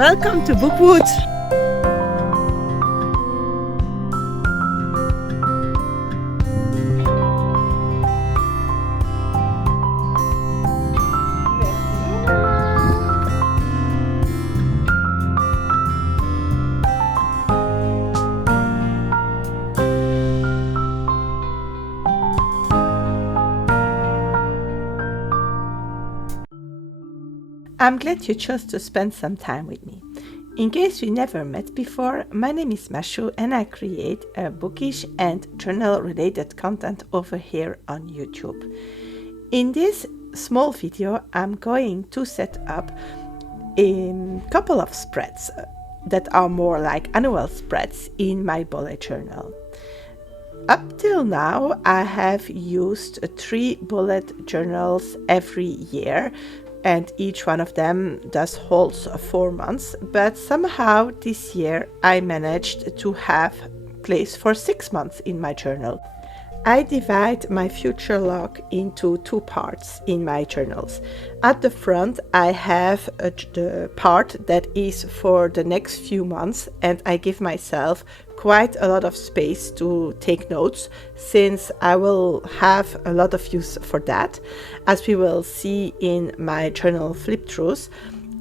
Welcome to Bookwood. I'm glad you chose to spend some time with me. In case we never met before, my name is Mashou and I create bookish and journal-related content over here on YouTube. In this small video, I'm going to set up a couple of spreads that are more like annual spreads in my bullet journal. Up till now, I have used 3 bullet journals every year, and each one of them does holds 4 months, but somehow this year I managed to have place for 6 months in my journal. I divide my future log into 2 parts in my journals. At the front I have the part that is for the next few months, and I give myself quite a lot of space to take notes, since I will have a lot of use for that, as we will see in my journal flip-throughs.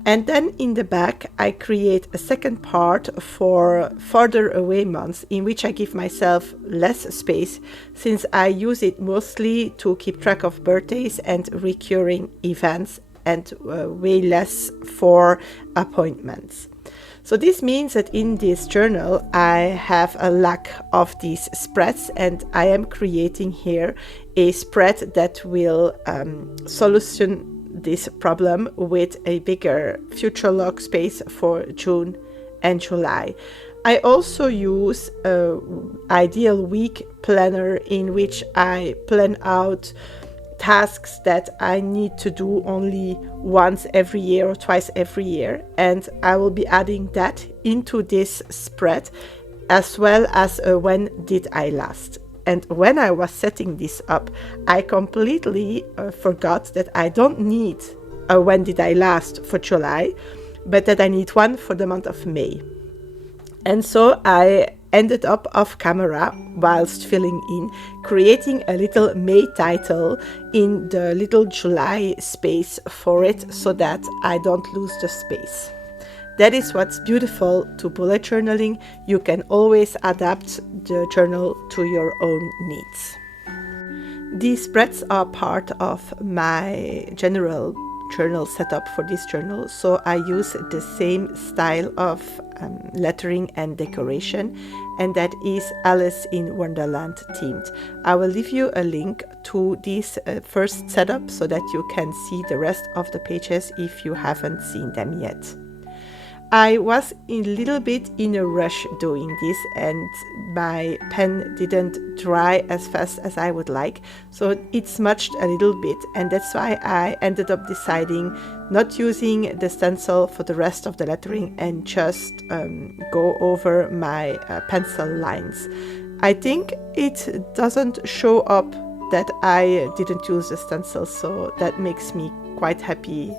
And then in the back I create a second part for further away months, in which I give myself less space, since I use it mostly to keep track of birthdays and recurring events, and way less for appointments. So this means that in this journal I have a lack of these spreads, and I am creating here a spread that will solution this problem with a bigger future log space for June and July. I also use an ideal week planner in which I plan out tasks that I need to do only once every year or twice every year, and I will be adding that into this spread, as well as when did I last. And when I was setting this up, I completely forgot that I don't need a when did I last for July, but that I need one for the month of May. And so I ended up off camera, whilst filling in, creating a little May title in the little July space for it, so that I don't lose the space. That is what's beautiful to bullet journaling. You can always adapt the journal to your own needs. These spreads are part of my general journal setup for this journal, so I use the same style of lettering and decoration, and that is Alice in Wonderland themed. I will leave you a link to this first setup so that you can see the rest of the pages if you haven't seen them yet. I was a little bit in a rush doing this, and my pen didn't dry as fast as I would like, so it smudged a little bit, and that's why I ended up deciding not using the stencil for the rest of the lettering and just go over my pencil lines. I think it doesn't show up that I didn't use the stencil, so that makes me quite happy.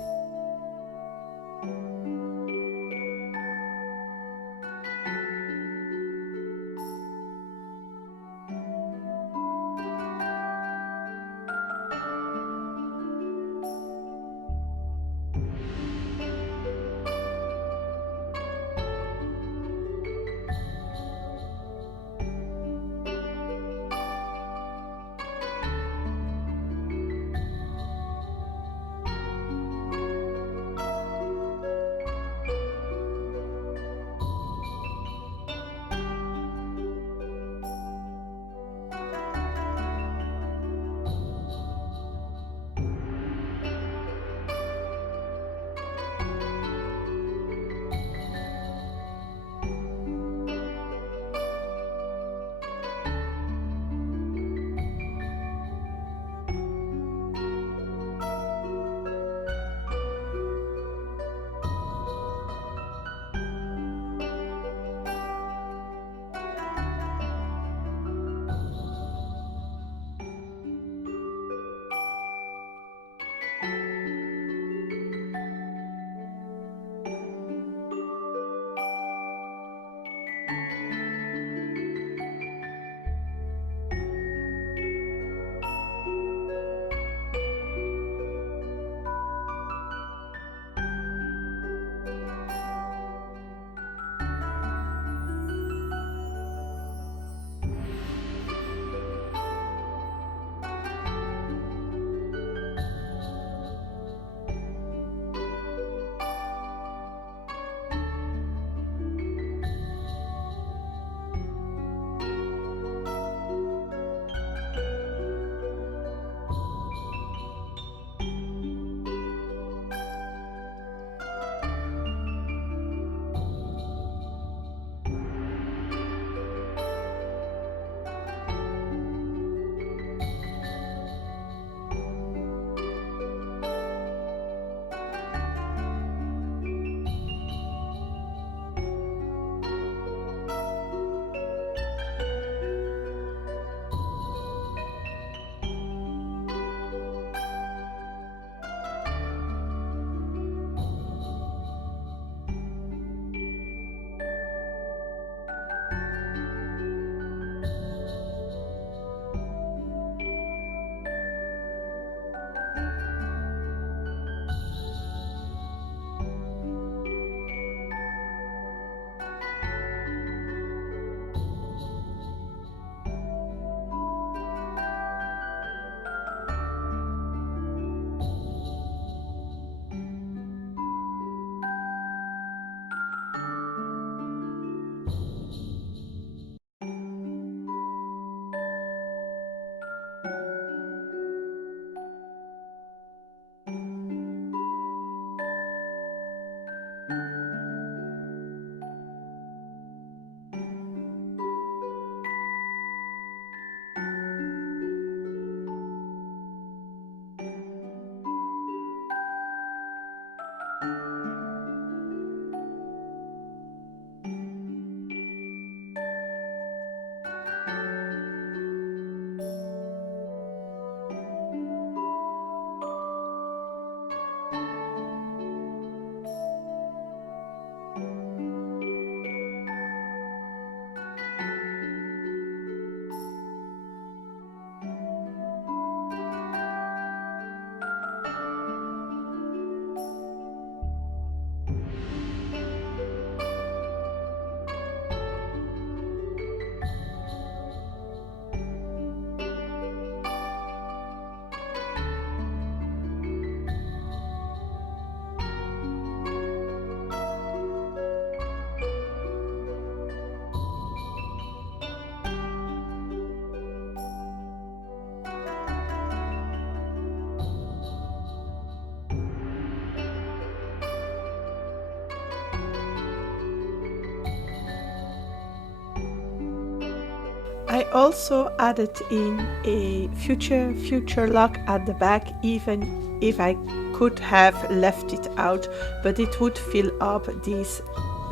I also added in a future lock at the back, even if I could have left it out, but it would fill up this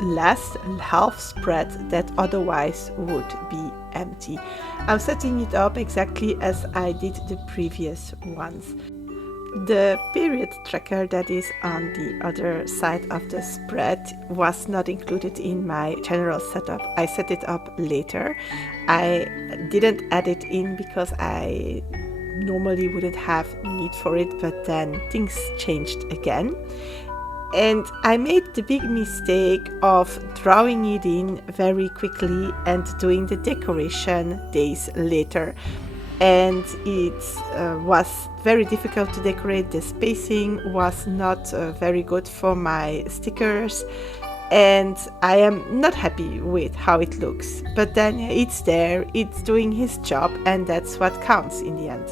last half spread that otherwise would be empty. I'm setting it up exactly as I did the previous ones. The period tracker that is on the other side of the spread was not included in my general setup. I set it up later. I didn't add it in because I normally wouldn't have need for it, but then things changed again. And I made the big mistake of drawing it in very quickly and doing the decoration days later. And it was very difficult to decorate. The spacing was not very good for my stickers, and I am not happy with how it looks. But then it's there, it's doing his job, and that's what counts in the end.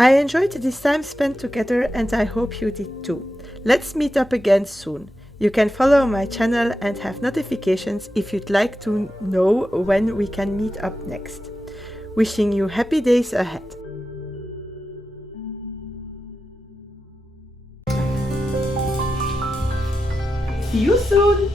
I enjoyed this time spent together, and I hope you did too. Let's meet up again soon. You can follow my channel and have notifications if you'd like to know when we can meet up next. Wishing you happy days ahead. See you soon!